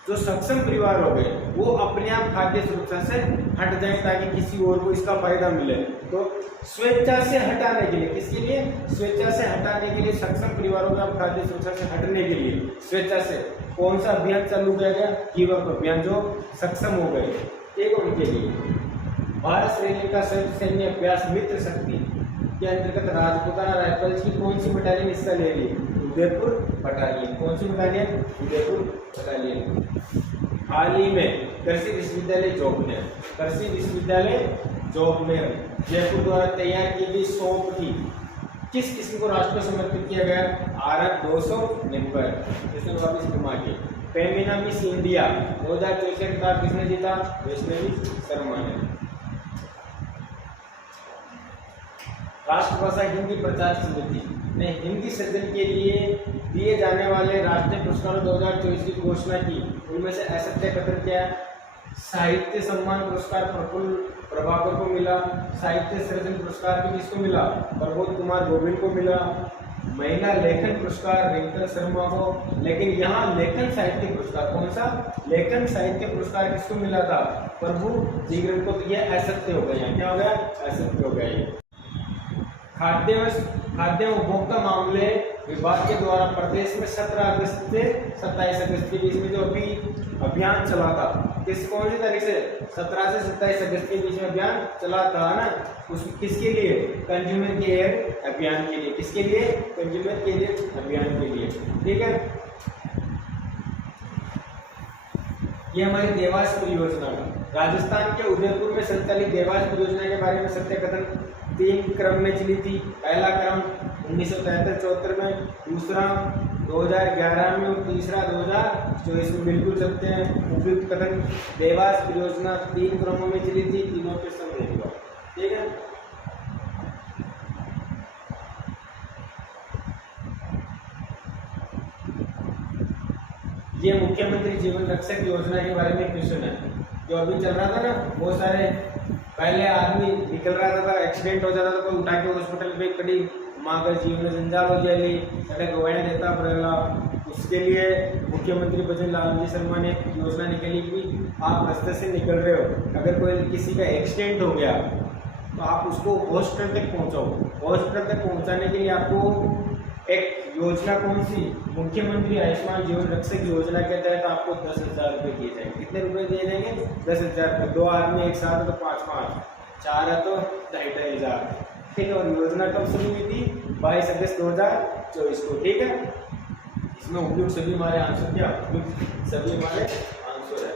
जो सक्षम परिवार हो गए वो अपने आप खाद्य सुरक्षा से हट जाए, ताकि किसी और को इसका फायदा मिले। तो स्वेच्छा से हटाने के लिए, किसके लिए, स्वेच्छा से हटाने के लिए, सक्षम परिवारों में अब खाद्य सुरक्षा से हटने के लिए स्वेच्छा से कौन सा अभियान चालू किया गया, कीवक अभियान, जो सक्षम हो गए एक उनके लिए। भारत श्रीलंका सैन्य अभ्यास मित्र शक्ति के अंतर्गत राजपूताना राइफल्स की कौन सी बटालियन हिस्सा ले रही है, उदयपुर बटालियन। कौन सी बटालियन, उदयपुर बटालियन। हाल ही में कृषि विश्वविद्यालय जोबनेर, कृषि विश्वविद्यालय जोबनेर जयपुर द्वारा तैयार की गई सौंप की किस किस्म को राष्ट्र को समर्पित किया गया, आरक 290। इसमें वापिस घुमा के, फेमिना मिस इंडिया 2024 का खिताब किसने जीता, वैष्णवी शर्मा ने। राष्ट्रभाषा हिंदी प्रचार समिति ने हिंदी सृजन के लिए दिए जाने वाले राष्ट्रीय पुरस्कारों 2024 की घोषणा की। उनमें से असत्य कथन क्या है? साहित्य सम्मान पुरस्कार प्रफुल्ल प्रभाकर को मिला। साहित्य सृजन पुरस्कार भी किसको मिला? प्रबोध कुमार गोविंद को मिला। महिला लेखन पुरस्कार रिंकल शर्मा को। लेकिन यहाँ लेखन साहित्य पुरस्कार कौन सा? लेखन साहित्य पुरस्कार किसको मिला था? प्रभु जीग्रन को। तो यह असत्य हो गया। क्या हो गया? असत्य हो गया ये। खाद्य उपभोक्ता मामले विभाग के द्वारा प्रदेश में 17 अगस्त से 27 अगस्त के बीच में जो अभी अभियान चला था, कौन सी तारीख से? 17 से 27 अगस्त के बीच में अभियान चला था ना, उस किसके लिए? कंज्यूमर केयर अभियान के लिए। किसके लिए? कंज्यूमर केयर अभियान के लिए। ठीक है, ये हमारी देवास परियोजना है। राजस्थान के उदयपुर में संचालित देवास परियोजना के बारे में सत्य कथन 3 क्रम में चली थी। पहला क्रम 1973-74 में, दूसरा 2011 में और तीसरा 2024 में। बिल्कुल सत्य है। उपयुक्त कथन देवास परियोजना 3 क्रमों में चली थी। तीनों के समझ लो। ठीक है, ये मुख्यमंत्री जीवन रक्षक योजना के बारे में क्वेश्चन है जो अभी चल रहा था ना। बहुत सारे पहले आदमी निकल रहा था, एक्सीडेंट हो जाता था, कोई उठा के हॉस्पिटल पे कड़ी माँ का जीवन जंजाल हो जाए गवाया देता पड़ेगा। उसके लिए मुख्यमंत्री भजन लाल जी शर्मा ने एक योजना निकाली कि आप रास्ते से निकल रहे हो, अगर कोई किसी का एक्सीडेंट हो गया तो आप उसको हॉस्पिटल तक पहुँचाओ। हॉस्पिटल तक पहुँचाने के लिए आपको एक योजना कौन सी? मुख्यमंत्री आयुष्मान जीवन रक्षक योजना के तहत आपको 10,000 रुपये दिए जाएंगे। कितने रुपए दिए जाएंगे? 10,000 रुपये। 2 आदमी एक साथ है तो 5-5, 4 है तो 2,500। ठीक है, और योजना कब शुरू हुई थी? 22 अगस्त 2024 को। ठीक है, इसमें उपयुक्त सभी हमारे आंसर क्या? उपयुक्त सभी हमारे आंसर है।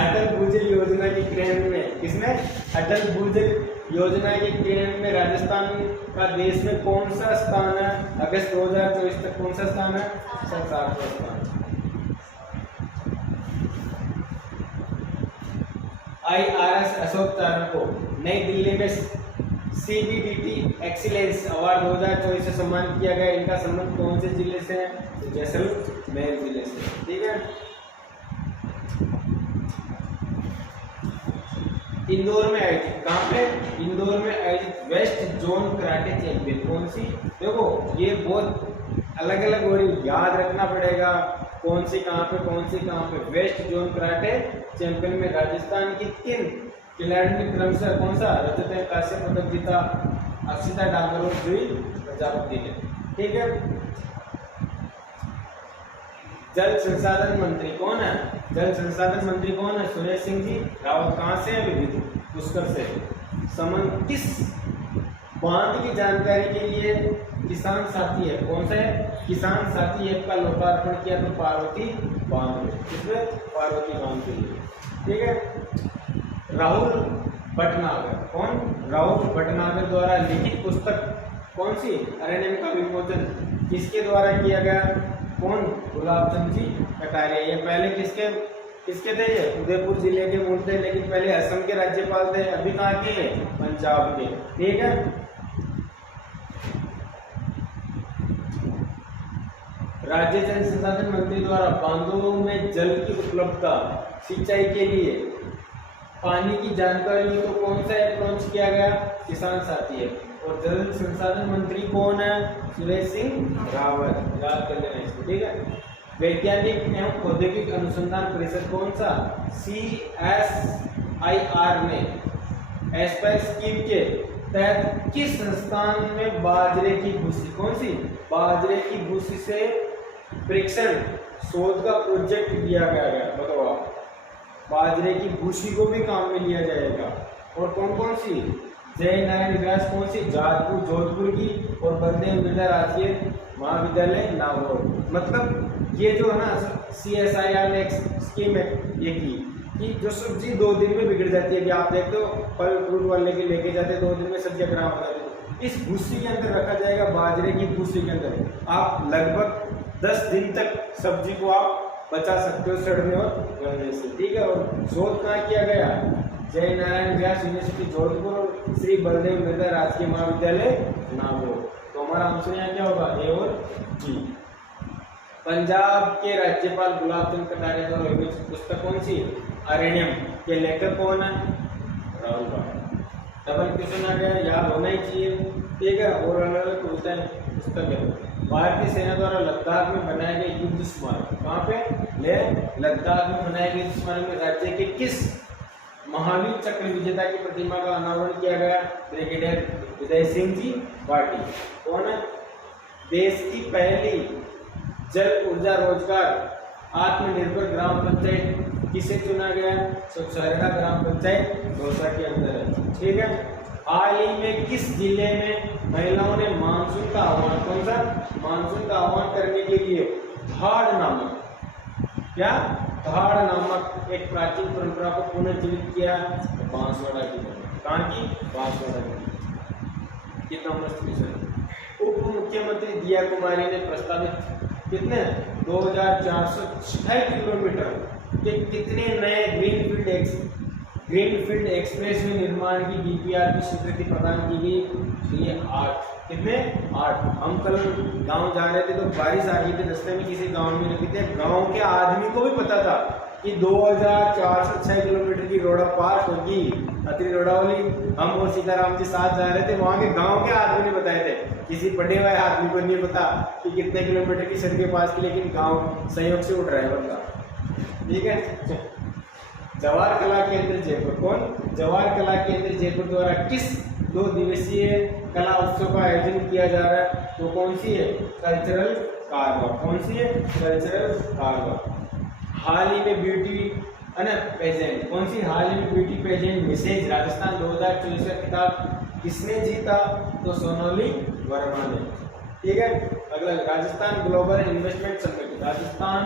अटल भूजल योजना के क्रियान्वयन में किसने? अटल भूजल योजना के क्रियान्वयन में राजस्थान का देश में कौन सा स्थान है? अगस्त 2024 तक कौन सा स्थान है? 7वां स्थान। IRS अशोक चारण को नई दिल्ली में CBDT एक्सीलेंस अवार्ड 2024 से सम्मानित किया गया। इनका संबंध कौन से जिले से है? जैसलमेर जिले से। ठीक है, इंदौर में आयोजित, कहाँ पे? इंदौर में आयोजित वेस्ट जोन कराटे चैंपियन कौन सी? देखो ये बहुत अलग अलग वर्ड याद रखना पड़ेगा, कौन सी कहाँ पे, कौन सी कहाँ पे। वेस्ट जोन कराटे चैंपियन में राजस्थान की 3 खिलाड़ी ने क्रमशः कौन सा? रजत कांस्य पदक जीता। अक्षिता डांगर और जूही प्रजापति ने। ठीक है, जल संसाधन मंत्री कौन है? जल संसाधन मंत्री कौन है? सुरेश सिंह जी रावत। कहाँ से है? विविध पुष्कर से। समन किस बांध की जानकारी के लिए किसान साथी है? कौन सा है? किसान साथी ऐप का लोकार्पण किया तो पार्वती बांध में। किसमें? पार्वती बांध के लिए। ठीक है, राहुल भटनागर कौन? राहुल भटनागर द्वारा लिखित पुस्तक कौन सी? अरण्यम का विमोचन किसके द्वारा किया गया? कौन? गुलाबचंद जी कटारिया। ये पहले किसके थे? ये उदयपुर जिले के मूल थे, लेकिन पहले असम के राज्यपाल थे। अभी कहाँ के? पंजाब के। ठीक है, राज्य जल संसाधन मंत्री द्वारा बांधों में जल की उपलब्धता सिंचाई के लिए पानी की जानकारी हो तो कौन सा ऐप लॉन्च किया गया? किसान साथी ऐप। और जल संसाधन मंत्री कौन है? सुरेश सिंह रावत। याद कर लेना इसको। ठीक है, वैज्ञानिक एवं औद्योगिक अनुसंधान परिषद कौन सा? CSIR ने एस्पायर स्कीम के तहत किस संस्थान में बाजरे की भूसी, कौन सी? बाजरे की भूसी से परीक्षण शोध का प्रोजेक्ट लिया गया। बताओ आप, बाजरे की भूसी को भी काम में लिया जाएगा। और कौन कौन सी? जय नारायण विलास कौन सी? जोधपुर की। और बंदे मृदा राजकीय महाविद्यालय नागौर। मतलब ये जो है ना CSIR ने स्कीम है ये की कि जो सब्जी 2 दिन में बिगड़ जाती है, कि आप देखते हो फल फ्रूट वाले के लेके जाते 2 दिन में सब्जियां खराब हो जाती है, इस भूसी के अंदर रखा जाएगा। बाजरे की भूसी के अंदर आप लगभग 10 दिन तक सब्जी को आप बचा सकते हो सड़ने और गलने से। ठीक है, और शोध कहाँ किया गया? जय नारायण व्यास यूनिवर्सिटी जोधपुर और श्री बलदेव मेहता राजकीय महाविद्यालय नागौर। तो हमारा आंसर यहाँ क्या होगा, ए और बी। पंजाब के राज्यपाल गुलाब चंद कटारिया द्वारा विरचित पुस्तक कौन सी, अरण्यम। के लेखक कौन है, राहुल बाबा। डबल क्वेश्चन आ गया, याद होना ही चाहिए, ठीक है। और अलग होता है पुस्तक है। भारतीय सेना द्वारा लद्दाख में बनाए गए युद्ध स्मारक, कहाँ पे, ले लद्दाख में बनाए गए युद्ध स्मारक में राज्य के किस महावीर चक्र विजेता की प्रतिमा का अनावरण किया गया, ब्रिगेडियर विजय सिंह जी पाटिल। कौन है, देश की पहली जल ऊर्जा रोजगार आत्मनिर्भर ग्राम पंचायत किसे चुना गया, सुखसहरदा ग्राम पंचायत दौसा के अंदर है, ठीक है। हाल ही में किस जिले में महिलाओं ने मानसून का आह्वान, कौन सा, मानसून का आह्वान करने के लिए धाड़ नामक, क्या, धाड़ नामक एक प्राचीन परंपरा को पुनर्जीवित किया, बांसवाड़ा की, कहाँ की, बांसवाड़ा की। कितना मस्त विषय। उप मुख्यमंत्री दिया कुमारी ने प्रस्तावित कितने 2406 किलोमीटर के कितने नए ग्रीनफील्ड एक्सप्रेस वे निर्माण की डीपीआर की स्वीकृति प्रदान की गई, ये 8, कितने, 8। हम कल गांव जा रहे थे तो बारिश आ गई थी, रास्ते में किसी गांव में रुके थे, गांव के आदमी को भी पता था कि 2406 किलोमीटर की रोड़ा पास होगी, अतरी रोड़ा वाली। हम और सीताराम जी साथ जा रहे थे, वहां के गांव के आदमी ने बताए थे, किसी पढ़े हुए आदमी को नहीं पता कि कितने किलोमीटर की सड़कें पास की, लेकिन गांव संयोग से वो ड्राइवर था, ठीक है। जवाहर कला केंद्र जयपुर, कौन, जवाहर कला केंद्र जयपुर द्वारा किस 2 दिवसीय कला उत्सव का आयोजन किया जा रहा है, तो कौन सी है, कल्चरल कारवा, कौन सी है, कल्चरल कारवा। हाल ही में ब्यूटी है ना पेजेंट, कौन सी, हाल ही में ब्यूटी पेजेंट मिसेज राजस्थान 2024 का खिताब किसने जीता, तो सोनाली वर्मा ने, ठीक है। अगला, Rajasthan global investment summit, Rajasthan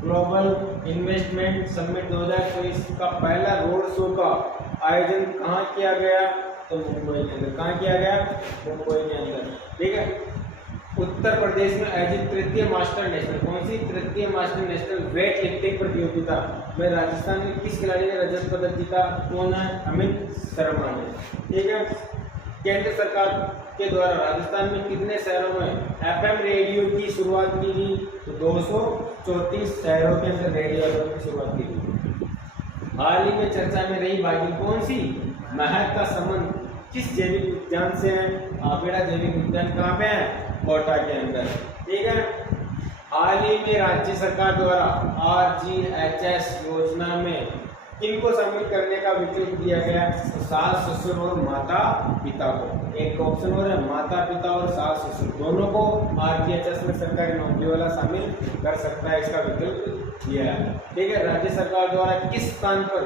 global investment summit 2024 का पहला रोड शो का आयोजन कहाँ किया गया, तो मुंबई के अंदर, कहाँ किया गया, मुंबई के अंदर, ठीक है। उत्तर प्रदेश में आयोजित तृतीय मास्टर नेशनल, कौन सी, तृतीय मास्टर नेशनल वेट लिफ्टिंग प्रतियोगिता में राजस्थान के किस खिलाड़ी ने रजत पदक जीता, कौन है, अमित शर्मा ने, ठीक है। केंद्र सरकार के द्वारा राजस्थान में कितने शहरों में एफएम रेडियो की शुरुआत की गई, तो 234 शहरों के अंदर रेडियो की शुरुआत की गई। हाल ही में चर्चा में रही बागी कौन सी, महक का संबंध किस जैविक विज्ञान से है, आबेड़ा जैविक विज्ञान कहाँ पे है, कोटा के अंदर, ठीक है। हाल ही में राज्य सरकार द्वारा RGHS योजना में किनको शामिल करने का विकल्प दिया गया, तो सास ससुर और माता पिता को। एक ऑप्शन और है, माता पिता और सास ससुर दोनों को RGHS में सरकारी नौकरी वाला शामिल कर सकता है, इसका विकल्प दिया है, ठीक है। राज्य सरकार द्वारा किस स्थान पर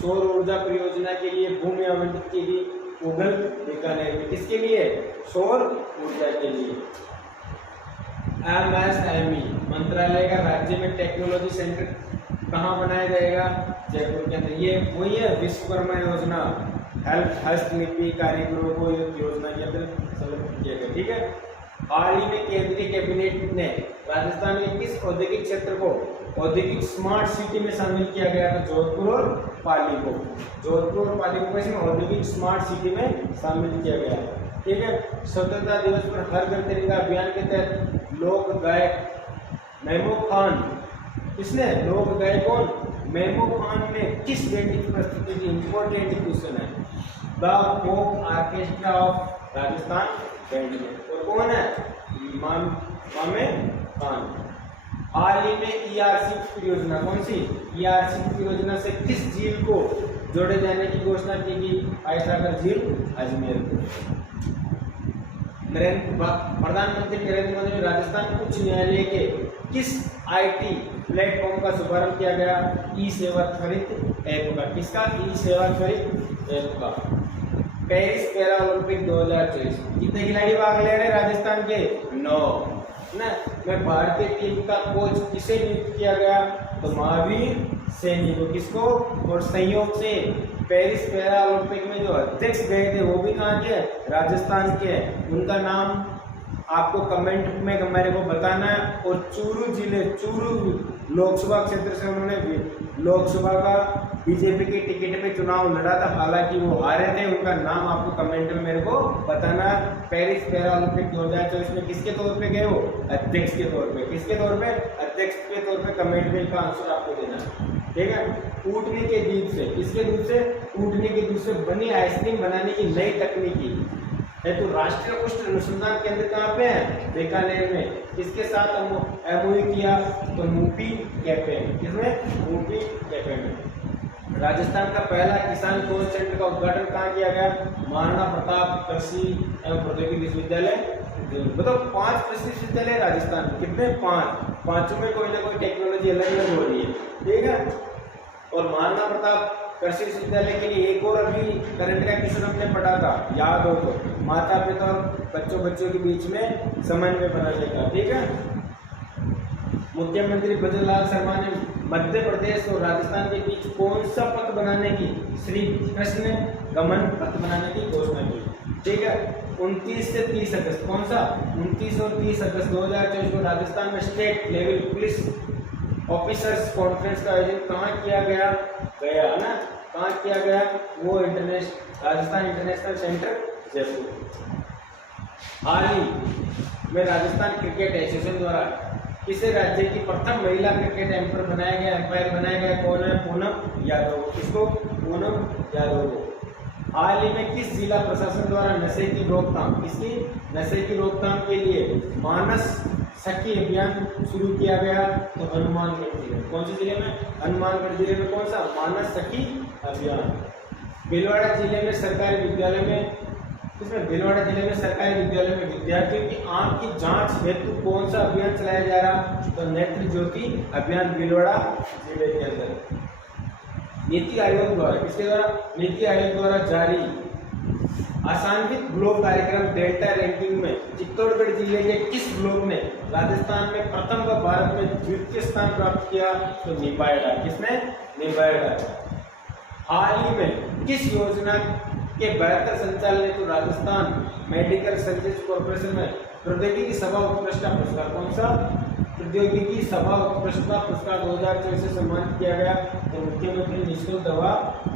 सौर ऊर्जा परियोजना के लिए भूमि आवंटित की गई, उगल बीकानेर में, किसके लिए, सौर ऊर्जा के लिए। MSME मंत्रालय का राज्य में टेक्नोलॉजी सेंटर कहाँ बनाया जाएगा, जयपुर के अंदर। ये वही है विश्वकर्मा योजना, हस्तलिपि कारीगरों को योजना के अंदर संलग्न किया गया, ठीक है। हाल ही में केंद्रीय कैबिनेट ने राजस्थान के किस औद्योगिक क्षेत्र को औद्योगिक स्मार्ट सिटी में शामिल किया गया, तो जोधपुर और पाली को, जोधपुर और पाली को इसमें औद्योगिक स्मार्ट सिटी में शामिल किया गया है, ठीक है। स्वतंत्रता दिवस पर हर घर तिरंगा अभियान के तहत लोक गायक महमूद खान, किसने, लोक गायक कौन, महमूद खान ने किस बैंड की प्रस्तुति की, इंपॉर्टेंट क्वेश्चन है, the folk orchestra of Rajasthan band में, और कौन है, मामे खान। हाल ही में ERC परियोजना, कौन सी, ERC परियोजना से किस झील को जोड़े जाने की घोषणा की गई, आयतागर झील अजमेर को। प्रधानमंत्री नरेंद्र मोदी ने राजस्थान उच्च न्यायालय के किस IT प्लेटफॉर्म का शुभारंभ किया गया, ई सेवा त्वरित ऐप का, किसका, ई सेवा त्वरित ऐप का। पेरिस पैरा ओलंपिक 2024 कितने खिलाड़ी भाग ले रहे राजस्थान के, 9 ना। मैं भारतीय टीम का कोच किसे नियुक्त किया गया, तो महावीर सैनी को, किसको, और संयोग से पेरिस पैरा ओलंपिक में जो अध्यक्ष गए थे वो भी कहाँ के, राजस्थान के। उनका नाम आपको कमेंट में मेरे को बताना है, और चूरू जिले, चूरू लोकसभा क्षेत्र से उन्होंने लोकसभा का बीजेपी की टिकट पे चुनाव लड़ा था, हालांकि वो हारे थे। उनका नाम आपको कमेंट में मेरे को बताना। पेरिस पैरालंपिक 2024 में किसके तौर पे गए वो? अध्यक्ष के तौर पे। किसके तौर पे? अध्यक्ष के तौर पे। कमेंट में इसका आंसर आपको देना है, ठीक है। ऊँटनी के दूध से, किसके दूध से? ऊँटनी के दूध से बनी आइसक्रीम बनाने की नई तकनीकी है तो राष्ट्रीय उष्ण अनुसंधान केंद्र कहाँ पे है? बीकानेर में। किसके साथ एमओयू किया? तो मूपी कैफे में। किसमें? मूपी कैफे में। राजस्थान का पहला किसान कोर्स सेंटर का उद्घाटन कहाँ किया गया? महाराणा प्रताप कृषि एवं प्रौद्योगिकी विश्वविद्यालय। मतलब 5 कृषि विश्वविद्यालय राजस्थान में। कितने? 5। पांचों में कोई ना कोई टेक्नोलॉजी अलग अलग हो रही है, ठीक है। और महाराणा प्रताप कृषि विश्वविद्यालय के लिए एक और अभी करंट का क्वेश्चन हमने पढ़ा था, याद हो तो, माता पिता और बच्चों के बीच में समन्वय बनाने का, ठीक है। मुख्यमंत्री भजनलाल शर्मा ने मध्य प्रदेश और राजस्थान के बीच कौन सा पथ बनाने की, श्री कृष्ण गमन पथ बनाने की घोषणा की, ठीक है। 29 से 30 अगस्त, कौन सा? 29 और 30 अगस्त 2024 को राजस्थान में state level police officers conference का आयोजन कहाँ किया गया? गया ना, कहाँ किया गया? वो राजस्थान इंटरनेशनल सेंटर जयपुर। हाल ही में राजस्थान क्रिकेट एसोसिएशन द्वारा किसे राज्य की प्रथम महिला क्रिकेट एम्पायर बनाया गया? कौन है? पूनम यादव। किसको? पूनम यादव को। हाल ही में किस जिला प्रशासन द्वारा नशे की रोकथाम, किसकी? नशे की रोकथाम के लिए मानस सखी अभियान शुरू किया गया? तो हनुमानगढ़ जिले। कौन से जिले में? हनुमानगढ़ जिले में। कौन सा? मानस सखी अभियान। भीलवाड़ा जिले में सरकारी विद्यालय में, इसमें भीलवाड़ा जिले में सरकारी विद्यालय में विद्यार्थियों की आंख की जांच हेतु कौन सा अभियान चलाया जा रहा? तो नेत्र ज्योति अभियान भीलवाड़ा जिले के अंदर। नीति आयोग द्वारा, किसके द्वारा? नीति आयोग द्वारा जारी आसान्वित ब्लॉक कार्यक्रम डेल्टा रैंकिंग में चित्तौड़गढ़ जिले के किस ब्लॉक ने राजस्थान में प्रथम व भारत में द्वितीय स्थान प्राप्त किया? तो निपायडा। किसने? निपायडा। हाल ही में किस योजना के बेहतर संचालन हेतु राजस्थान मेडिकल सर्विस कॉर्पोरेशन में प्रौद्योगिकी सभा उत्कृष्टता पुरस्कार, कौन सा? प्रौद्योगिकी सभा उत्कृष्टता पुरस्कार 2024 से सम्मानित किया गया? तो मुख्यमंत्री निःशुल्क दवा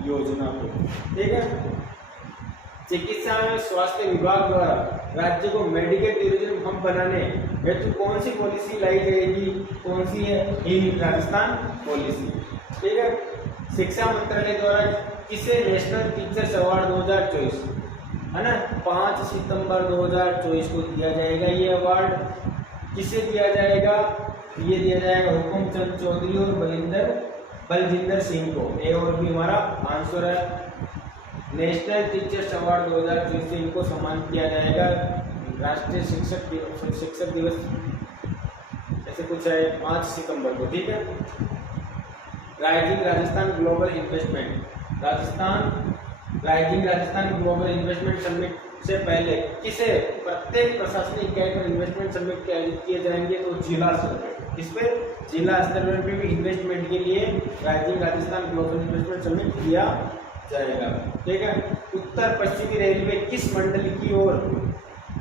योजना को, ठीक है। चिकित्सा एवं स्वास्थ्य विभाग द्वारा राज्य को मेडिकल टूरिज्म हब बनाने हेतु कौन सी पॉलिसी लाई जाएगी? कौन सी है? इन राजस्थान पॉलिसी, ठीक है। शिक्षा मंत्रालय द्वारा किसे नेशनल टीचर्स अवार्ड 2024, है ना, 5 सितंबर 2024 को दिया जाएगा? ये अवार्ड किसे दिया जाएगा? ये दिया जाएगा हुकुमचंद चौधरी और बलजिंदर सिंह को। ए और भी हमारा आंसर है। नेशनल टीचर्स अवार्ड 2024 से इनको सम्मानित किया जाएगा। राष्ट्रीय शिक्षक दिवस ऐसे कुछ है 5 सितंबर को, ठीक है। Rising Rajasthan global investment, rising Rajasthan global investment summit से पहले किसे प्रत्येक प्रशासनिक इकाई पर इन्वेस्टमेंट समिट आयोजित किए जाएंगे? तो जिला स्तर पर। किस पे? जिला स्तर पर भी इन्वेस्टमेंट के लिए rising Rajasthan global investment summit किया जाएगा, ठीक है। उत्तर पश्चिमी रेलवे किस मंडल की ओर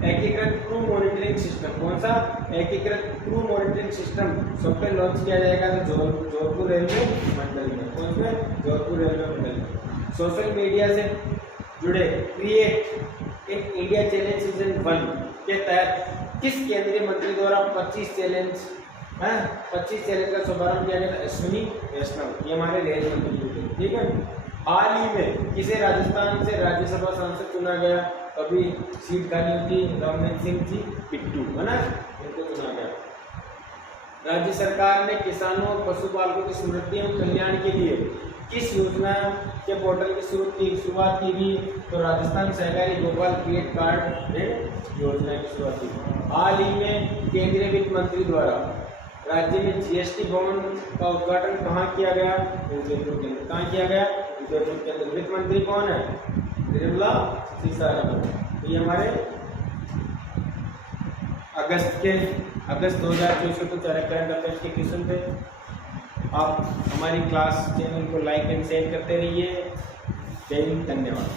एकीकृत क्रू मॉनिटरिंग सिस्टम, कौन सा? एकीकृत crew monitoring system software launch किया जाएगा? तो जोधपुर रेलवे मंडल में। कौन से? जोधपुर रेलवे मंडल में। सोशल मीडिया से जुड़े क्रिएट एक इंडिया चैलेंज सीजन 1 के तहत किस केंद्रीय मंत्री द्वारा 25 चैलेंज का शुभारंभ किया गया? अश्विनी वैष्णव। ये हमारे रेल मंत्री थे, ठीक है। हाल ही में किसे राजस्थान से राज्यसभा सांसद चुना गया? अभी सीट खाली थी, रमनीत सिंह जी पिट्टू, है ना, इनको चुना गया। राज्य सरकार ने किसानों और पशुपालकों की समृद्धि एवं कल्याण के लिए किस योजना के पोर्टल की शुरुआत की गई? तो राजस्थान सहकारी गोपाल क्रेडिट कार्ड योजना की शुरुआत की। हाल ही में केंद्रीय वित्त मंत्री द्वारा राज्य में जीएसटी भवन का उद्घाटन कहाँ किया गया? उदयपुर के अंदर। कहाँ किया गया? उदयपुर के अंदर। वित्त मंत्री कौन है? निर्मला सीतारमण। ये हमारे अगस्त 2024 को करंट अफेयर्स के क्वेश्चन थे। आप हमारी क्लास चैनल को लाइक एंड शेयर करते रहिए। जय हिंद, धन्यवाद।